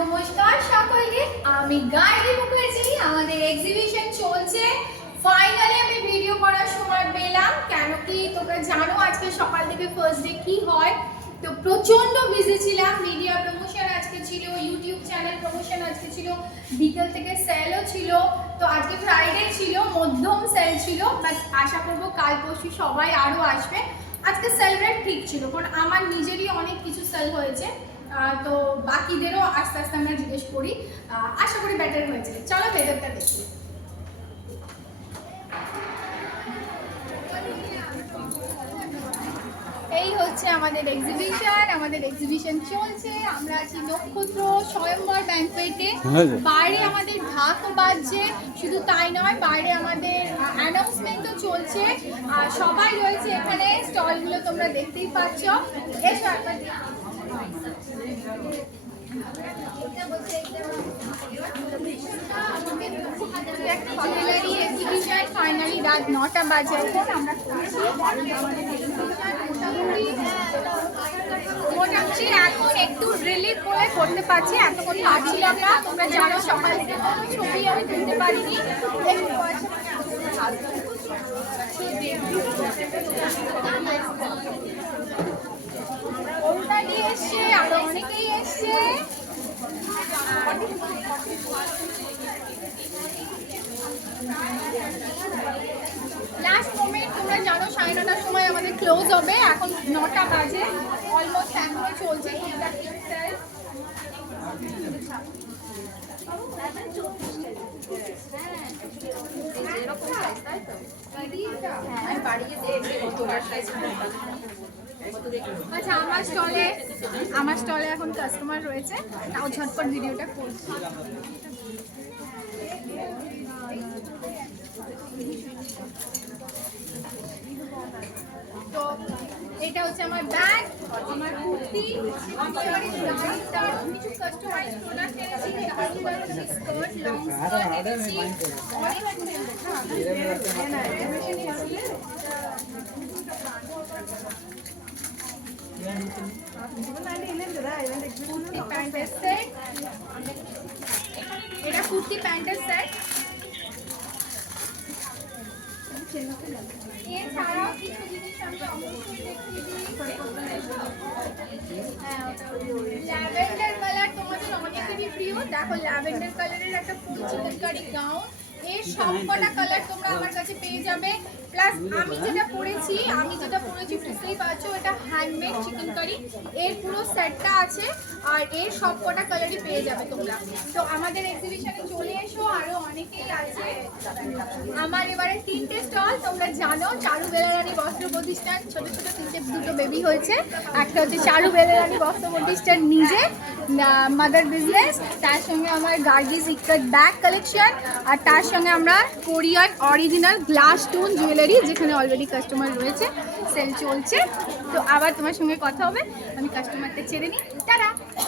নমস্কার সকলকে, আমি গার্গী মুখার্জি। আমাদের এক্সিবিশন চলছে। ফাইনালি আমি ভিডিও করার সময় পেলাম, কেন কি তোমরা জানো আজকে সকাল থেকে ফার্স্ট ডে কি হয়। তো প্রচন্ড বিজি ছিলাম। মিডিয়া প্রমোশন আজকে ছিল, ইউটিউব চ্যানেল প্রমোশন আজকে ছিল, বিকেল থেকে সেলও ছিল। তো আজকে ফ্রাইডে ছিল, মধ্যম সেল ছিল, বাট আশা করবো কাল পরশু সবাই আরও আসবে। আজকে সেল রেট ঠিক ছিল, কারণ আমার নিজেরই অনেক কিছু সেল হয়েছে। তো বাকিদেরও আস্তে আস্তে আমরা জিজ্ঞেস করি, আশা করি বেটার হয়েছে। চলো ভেতরটা দেখি। এই হচ্ছে আমাদের এক্সিবিশন চলছে। আমরা আছি নক্ষত্র স্বয়ম্বর ব্যাংকুয়েটে। বাইরে আমাদের ঢাক বাজছে, শুধু তাই নয়, বাইরে আমাদের অ্যানাউন্সমেন্টও চলছে। সবাই রয়েছে এখানে, স্টলগুলো তোমরা দেখতেই পাচ্ছ। এসো একবার ফাইনালি রাত 9টা বাজে। আমরা মোটামুটি এখন একটু রিলিফ করে করতে পারছি, এতক্ষণ পারছিলাম না। তোমরা জানো সকাল থেকে ছবি আমি তুলতে পারিনি। ওটাই এসছে, আরো অনেকেই এসছে। লাস্ট মোমেন্ট, তোমরা জানো 9:30টার সময় আমাদের ক্লোজ হবে। এখন 9টা বাজে, অলমোস্ট এখনো চলছে। আচ্ছা, আমার স্টলে এখন কাস্টমার রয়েছে, তাও ঝটপট ভিডিওটা করছি। তো এটা হচ্ছে আমার ব্যাগ, আমার কুর্তি, আমি কিছু কাস্টমাইজ প্রোডাক্ট এনেছি। স্কার্ট, লং স্কার্ট এনেছি, কুর্তি প্যান্টের সেট। এটা কুর্তি প্যান্টের সেট। এছাড়াও কিছু জিনিস আমি অবশ্যই দেখিয়ে দিই। ল্যাভেন্ডার কালার তোমাদের অনেকেরই প্রিয়। দেখো, ল্যাভেন্ডার কালারের একটা ফুল চিকেনকারি গাউন। এর সবকটা কালার তোমরা আমার কাছে পেয়ে যাবে। প্লাস আমি যেটা পরেছি বুঝতেই পারছো, এটা হ্যান্ডমেড চিকেনকারি। এর পুরো সেটটা আছে, আর এর সবকটা কালারই পেয়ে যাবে তোমরা। তো আমাদের এক্সিবিশনে চলে এসো, আরো অনেকেই আছে। আমার এবারে 3টে স্টল। তোমরা জানো চারু বেলারানী বস্ত্র প্রতিষ্ঠান, ছোট ছোট দুটো বেবি হয়েছে। একটা হচ্ছে চারু বেলারানী বস্ত্র প্রতিষ্ঠান নিজে, মাদার বিজনেস। তার সঙ্গে আমার গার্গি সিক্রেট ব্যাগ কালেকশন, আর তার সঙ্গে আমরা Korean original glass stone jewellery, যেখানে অলরেডি কাস্টমার রয়েছে, সেল চলছে। তো আবার তোমার সঙ্গে কথা হবে, আমি কাস্টমারটা ছেড়ে নিই। টাটা।